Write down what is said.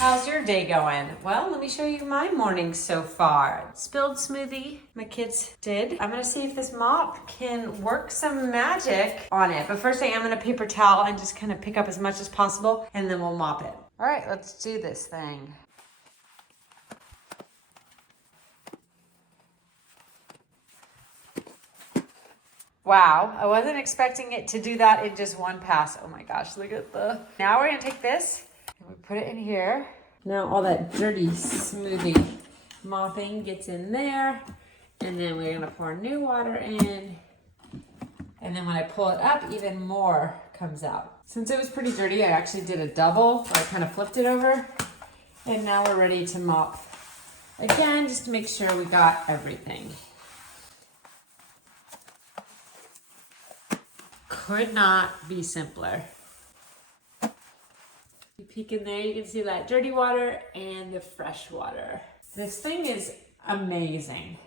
How's your day going? Well, let me show you my morning so far. Spilled smoothie my kids did. I'm gonna see if this mop can work some magic on it. But first I am gonna paper towel and just kind of pick up as much as possible and then we'll mop it. All right, let's do this thing. Wow, I wasn't expecting it to do that in just one pass. Oh my gosh, look at the... Now we're gonna take this and we put it in here. Now all that dirty smoothie mopping gets in there. And then we're gonna pour new water in. And then when I pull it up, even more comes out. Since it was pretty dirty, I actually did a double. I kind of flipped it over. And now we're ready to mop again, just to make sure we got everything. Could not be simpler. You peek in there, you can see that dirty water and the fresh water. This thing is amazing.